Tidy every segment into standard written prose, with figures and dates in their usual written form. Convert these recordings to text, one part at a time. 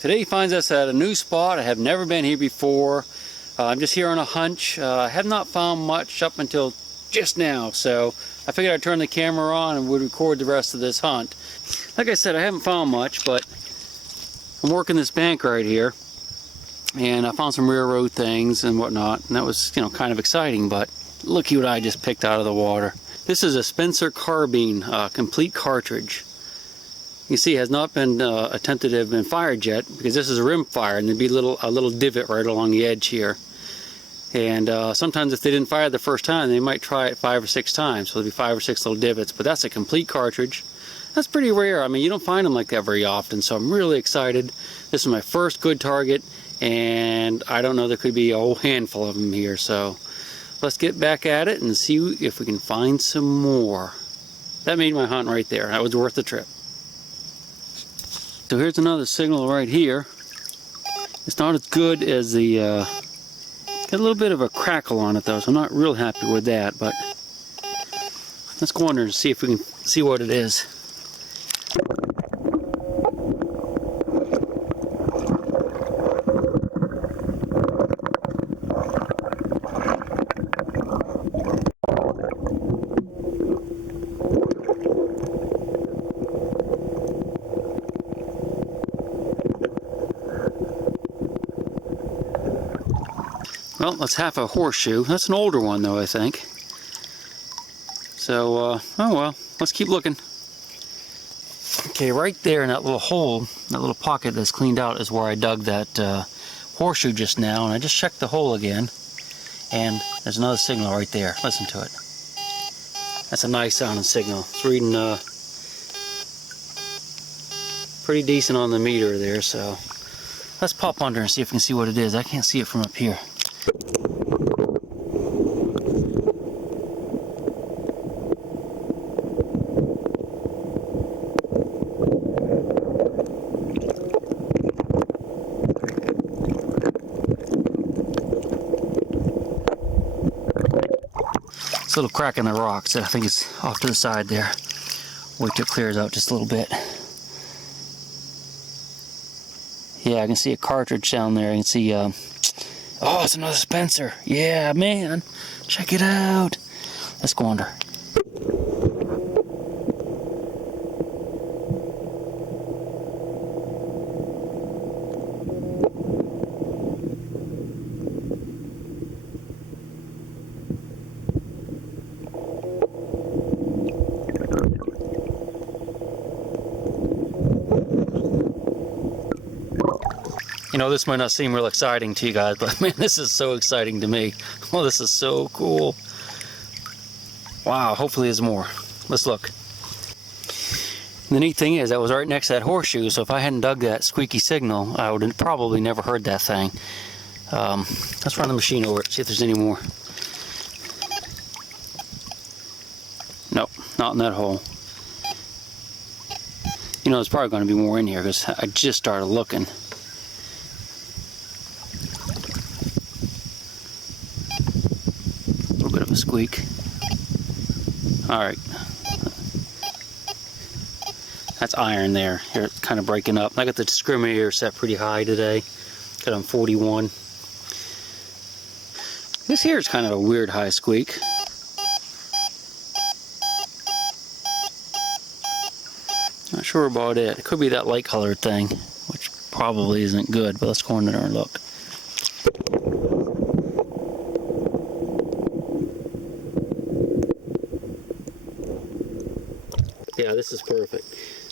Today he finds us at a new spot. I have never been here before. I'm just here on a hunch. I have not found much up until just now, so I figured I'd turn the camera on and would record the rest of this hunt. Like I said, I haven't found much, but I'm working this bank right here, and I found some railroad things and whatnot, and that was, you know, kind of exciting. But looky what I just picked out of the water. This is a Spencer carbine complete cartridge. You see, it has not been attempted to have been fired yet, because this is a rim fire, and there'd be a little divot right along the edge here. And sometimes if they didn't fire the first time, they might try it 5 or 6 times. So there'll be 5 or 6 little divots. But that's a complete cartridge. That's pretty rare. I mean, you don't find them like that very often. So I'm really excited. This is my first good target, and I don't know, there could be a whole handful of them here. So let's get back at it and see if we can find some more. That made my hunt right there. That was worth the trip. So here's another signal right here. It's not as good as the, got a little bit of a crackle on it though, so I'm not real happy with that, but let's go under and see if we can see what it is. Well, that's half a horseshoe. That's an older one though, I think. So, oh well, let's keep looking. Okay, right there in that little hole, that little pocket that's cleaned out, is where I dug that horseshoe just now, and I just checked the hole again, and there's another signal right there. Listen to it. That's a nice sounding signal. It's reading pretty decent on the meter there, so let's pop under and see if we can see what it is. I can't see it from up here. It's a little crack in the rocks. I think it's off to the side there. Wait till it clears out just a little bit. Yeah, I can see a cartridge down there. I can see, oh, it's another Spencer. Yeah, man. Check it out. Let's go under. You know, this might not seem real exciting to you guys, but man, this is so exciting to me. Oh, this is so cool. Wow, hopefully there's more. Let's look. And the neat thing is, I was right next to that horseshoe, so if I hadn't dug that squeaky signal, I would have probably never heard that thing. Let's run the machine over it, see if there's any more. Nope, not in that hole. You know, there's probably going to be more in here, because I just started looking. A squeak. Alright. That's iron there. Here it's kind of breaking up. I got the discriminator set pretty high today. Got on 41. This here is kind of a weird high squeak. Not sure about it. It could be that light colored thing, which probably isn't good, but let's go in there and look. Yeah, this is perfect.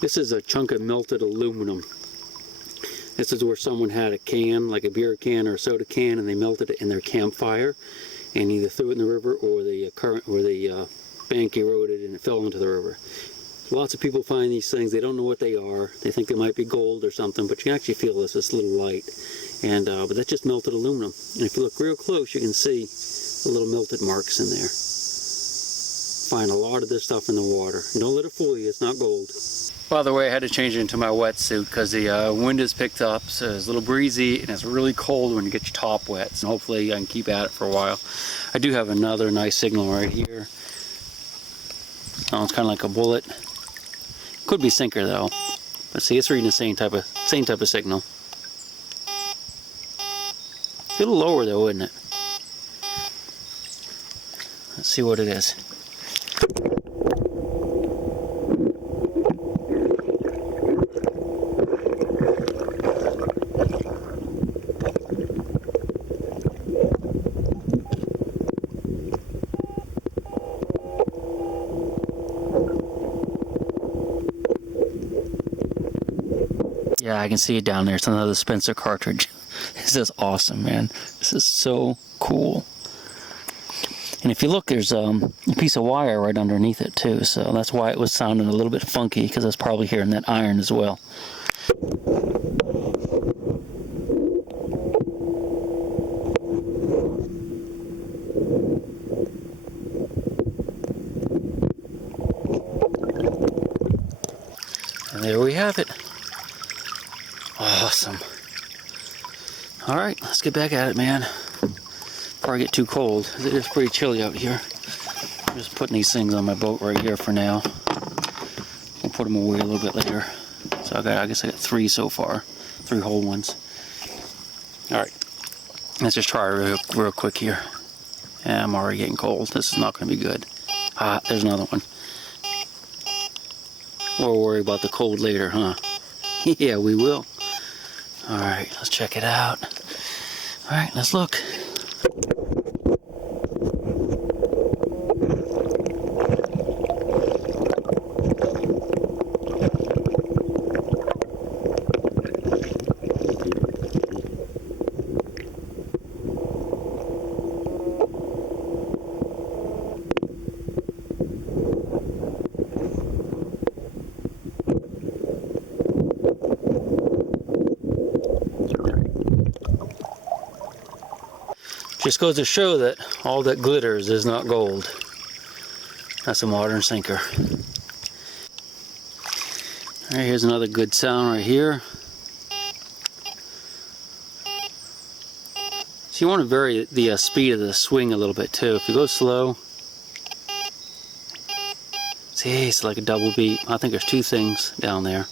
This is a chunk of melted aluminum. This is where someone had a can, like a beer can or a soda can, and they melted it in their campfire and either threw it in the river, or the current or the bank eroded and it fell into the river. Lots of people find these things, they don't know what they are. They think they might be gold or something, but you can actually feel this little light. And but that's just melted aluminum. And if you look real close, you can see the little melted marks in there. Find a lot of this stuff in the water. Don't let it fool you, it's not gold. By the way, I had to change it into my wetsuit because the wind has picked up, so it's a little breezy and it's really cold when you get your top wet. So hopefully I can keep at it for a while. I do have another nice signal right here. Oh, it's kind of like a bullet. Could be sinker though. But see, it's reading the same type of signal. A little lower though, isn't it? Let's see what it is. Yeah, I can see it down there. It's another Spencer cartridge. This is awesome, man. This is so cool. And if you look, there's a piece of wire right underneath it too, so that's why it was sounding a little bit funky, because I was probably hearing that iron as well. And there we have it. Awesome. All right, let's get back at it, man. Before I get too cold. It is pretty chilly out here. I'm just putting these things on my boat right here for now. We'll put them away a little bit later. So I guess I got 3 so far. 3 whole ones. All right, let's just try it real quick here. Yeah, I'm already getting cold. This is not going to be good. Ah, there's another one. We'll worry about the cold later, huh? Yeah, we will. All right, let's check it out. All right, let's look. Just goes to show that all that glitters is not gold. That's a modern sinker. All right, here's another good sound right here. So you want to vary the speed of the swing a little bit too. If you go slow, see, it's like a double beat. I think there's 2 things down there.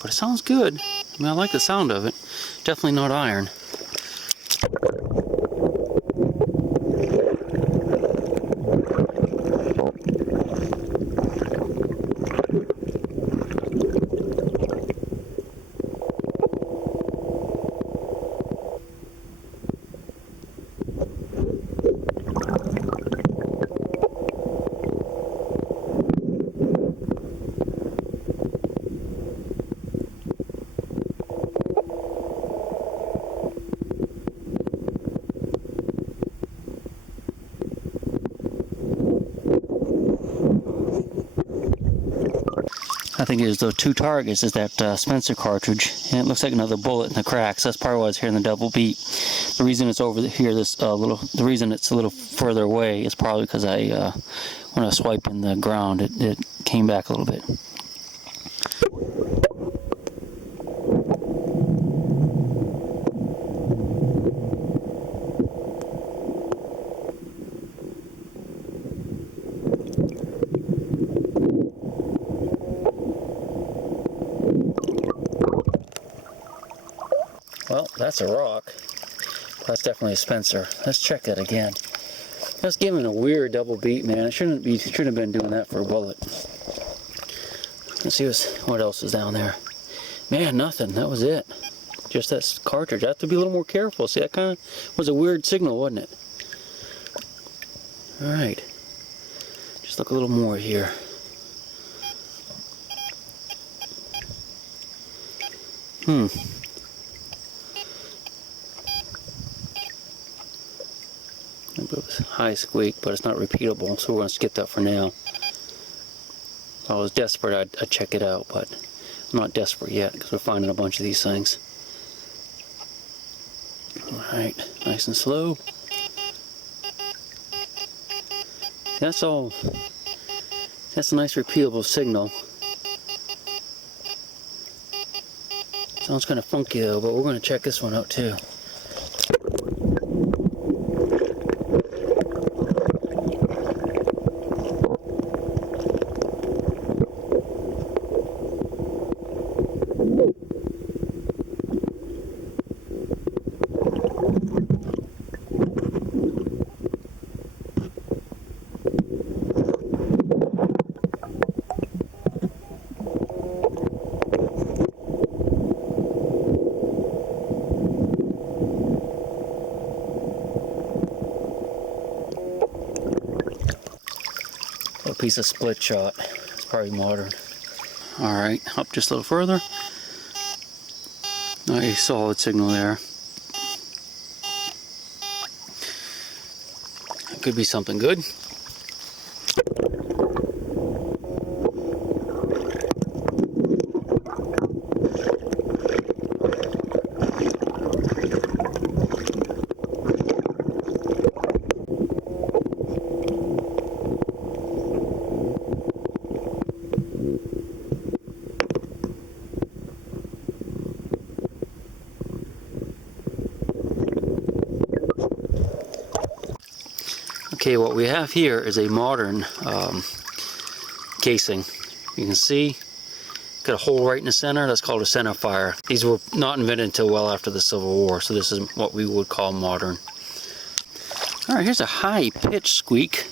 But it sounds good. I mean, I like the sound of it. Definitely not iron. I think there's those 2 targets is that Spencer cartridge, and it looks like another bullet in the cracks. That's probably why I was hearing the double beat. The reason it's over here, the reason it's a little further away is probably because when I was swiping the ground, it came back a little bit. Well, that's a rock. That's definitely a Spencer. Let's check that again. That's giving a weird double beat, man. It shouldn't have been doing that for a bullet. Let's see what else is down there. Man, nothing. That was it. Just that cartridge. I have to be a little more careful. See, that kind of was a weird signal, wasn't it? All right. Just look a little more here. It was high squeak, but it's not repeatable, so we're going to skip that for now. If I was desperate, I'd check it out, but I'm not desperate yet because we're finding a bunch of these things. Alright, nice and slow. That's all. That's a nice repeatable signal. Sounds kind of funky though, but we're going to check this one out too. A piece of split shot. It's probably modern. Alright, up just a little further. Nice solid signal there. It could be something good. Okay, what we have here is a modern casing. You can see, got a hole right in the center. That's called a center fire. These were not invented until well after the Civil War, so this is what we would call modern. All right, here's a high-pitched squeak.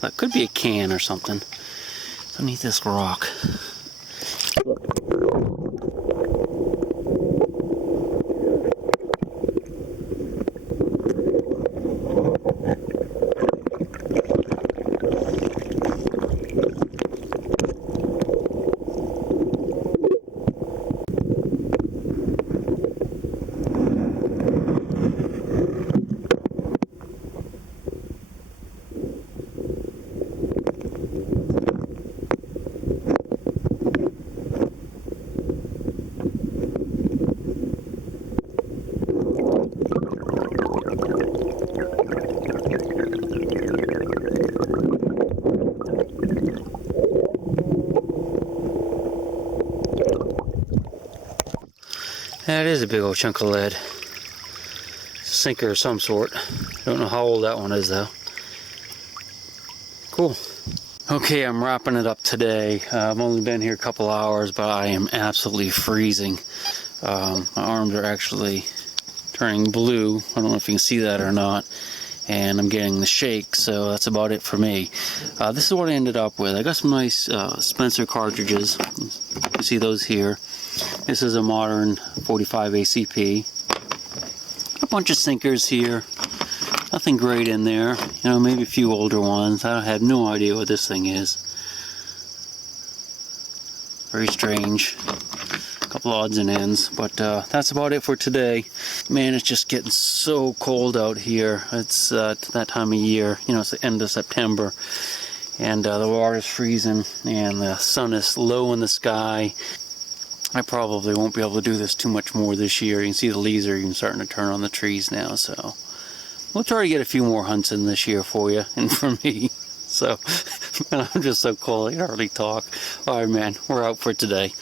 That could be a can or something. It's underneath this rock. That is a big old chunk of lead. It's a sinker of some sort. Don't know how old that one is though. Cool. Okay, I'm wrapping it up today. I've only been here a couple hours, but I am absolutely freezing. My arms are actually turning blue. I don't know if you can see that or not. And I'm getting the shake, so that's about it for me. This is what I ended up with. I got some nice Spencer cartridges. You see those here. This is a modern 45 ACP. A bunch of sinkers here. Nothing great in there. You know, maybe a few older ones. I have no idea what this thing is. Very strange. A couple odds and ends. But that's about it for today. Man, it's just getting so cold out here. It's that time of year. You know, it's the end of September. And the water's freezing. And the sun is low in the sky. I probably won't be able to do this too much more this year. You can see the leaves are even starting to turn on the trees now, so we'll try to get a few more hunts in this year for you and for me. So, man, I'm just so cold I can hardly talk. Alright, man, we're out for today.